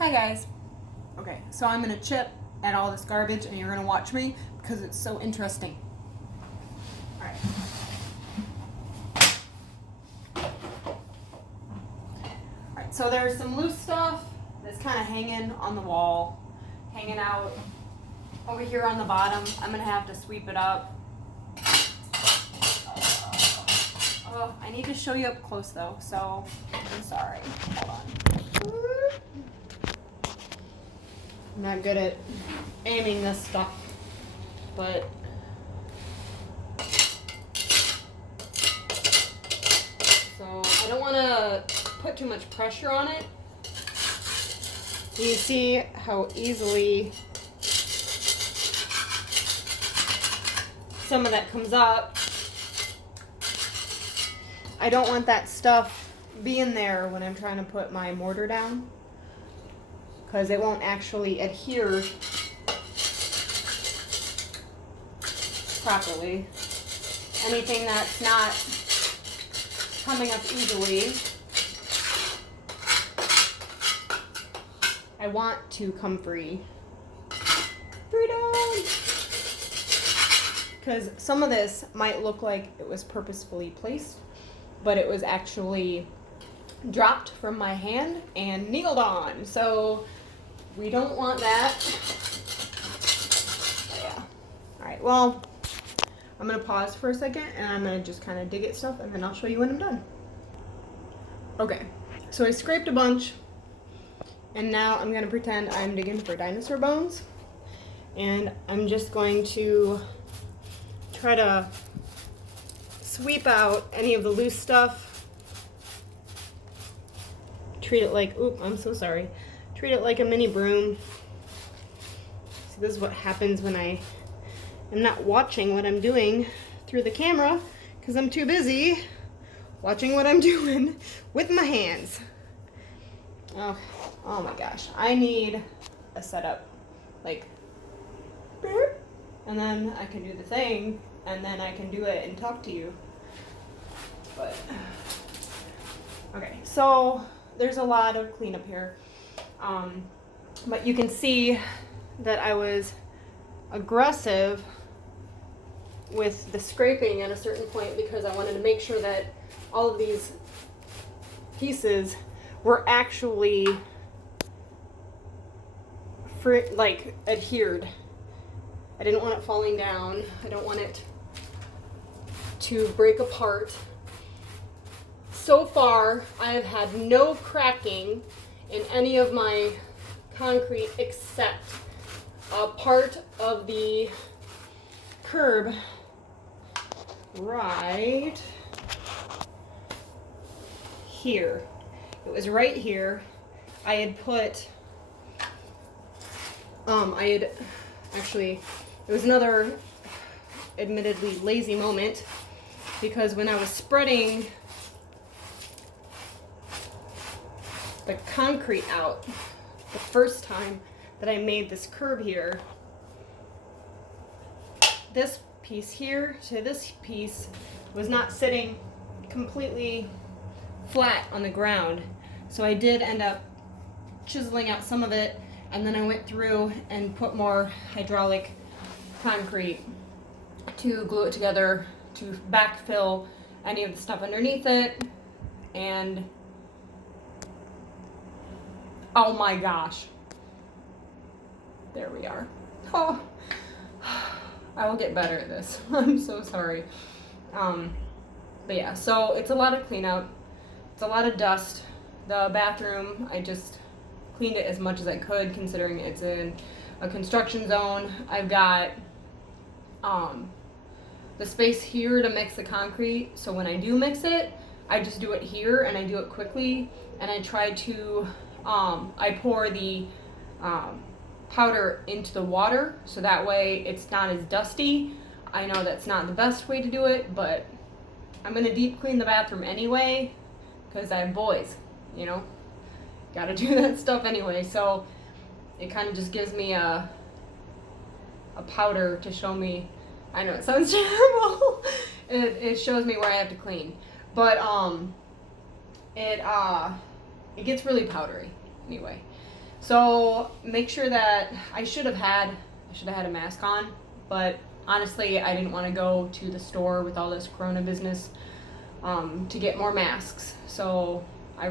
Hi guys. Okay, so I'm gonna chip at all this garbage and you're gonna watch me because it's so interesting. Alright. Alright, so there's some loose stuff that's kind of hanging on the wall, hanging out over here on the bottom. I'm gonna have to sweep it up. Oh, I need to show you up close though, so I'm sorry. Hold on. I'm not good at aiming this stuff, but so I don't want to put too much pressure on it. You see how easily some of that comes up. I don't want that stuff being there when I'm trying to put my mortar down, because it won't actually adhere properly. Anything that's not coming up easily, I want to come free. Freedom! Because some of this might look like it was purposefully placed, but it was actually dropped from my hand and needled on. So we don't want that. But yeah. Alright, well, I'm going to pause for a second and I'm going to just kind of dig at stuff and then I'll show you when I'm done. Okay, so I scraped a bunch and now I'm going to pretend I'm digging for dinosaur bones. And I'm just going to try to sweep out any of the loose stuff. Treat it like, oop, I'm so sorry. Treat it like a mini broom. So this is what happens when I am not watching what I'm doing through the camera because I'm too busy watching what I'm doing with my hands. Oh my gosh. I need a setup. Like, and then I can do the thing and then I can do it and talk to you. But, okay, so there's a lot of cleanup here. But you can see that I was aggressive with the scraping at a certain point because I wanted to make sure that all of these pieces were actually adhered. I didn't want it falling down. I don't want it to break apart. So far, I have had no cracking in any of my concrete except a part of the curb right here. It was right here. I had put, it was another admittedly lazy moment because when I was spreading the concrete out the first time that I made this curb here, this piece here to this piece was not sitting completely flat on the ground. So I did end up chiseling out some of it, and then I went through and put more hydraulic concrete to glue it together to backfill any of the stuff underneath it. And oh my gosh, there we are. Oh, I will get better at this. I'm so sorry. But yeah, so it's a lot of cleanup. It's a lot of dust. The bathroom, I just cleaned it as much as I could considering it's in a construction zone. I've got the space here to mix the concrete, so when I do mix it, I just do it here and I do it quickly, and I try to I pour the powder into the water so that way it's not as dusty. I know that's not the best way to do it, but I'm gonna deep clean the bathroom anyway because I have boys, you know, gotta do that stuff anyway. So it kind of just gives me a powder to show me. I know it sounds terrible. It shows me where I have to clean, but it gets really powdery anyway. So make sure that I should have had a mask on, but honestly, I didn't want to go to the store with all this Corona business to get more masks. So I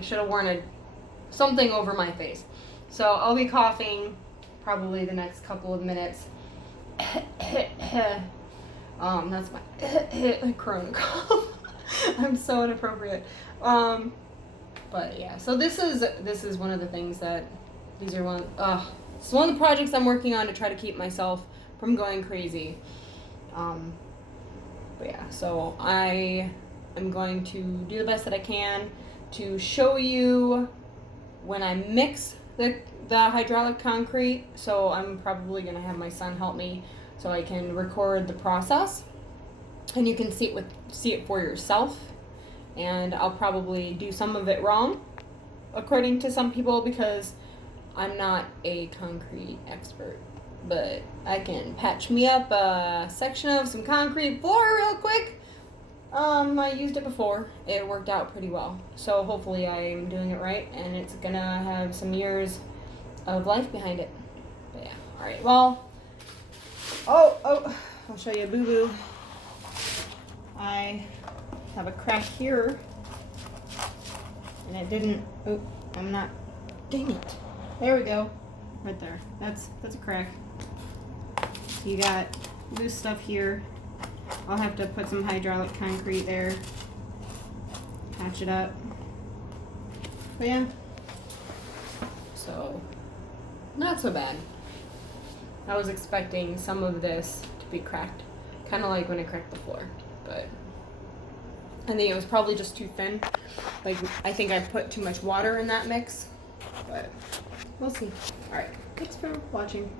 should have worn something over my face. So I'll be coughing probably the next couple of minutes. That's my Corona cough. I'm so inappropriate. But yeah, so this is one of the things that it's one of the projects I'm working on to try to keep myself from going crazy. But yeah, so I am going to do the best that I can to show you when I mix the hydraulic concrete. So I'm probably gonna have my son help me so I can record the process, and you can see it for yourself. And I'll probably do some of it wrong, according to some people, because I'm not a concrete expert. But I can patch me up a section of some concrete floor real quick. I used it before. It worked out pretty well. So hopefully I'm doing it right, and it's gonna have some years of life behind it. But yeah, alright, well, I'll show you a boo-boo. I have a crack here, and it didn't, dang it. There we go, right there. That's a crack. So you got loose stuff here. I'll have to put some hydraulic concrete there, patch it up. But yeah, so not so bad. I was expecting some of this to be cracked, kind of like when I cracked the floor, but I think it was probably just too thin. Like, I think I put too much water in that mix, but we'll see. All right, thanks for watching.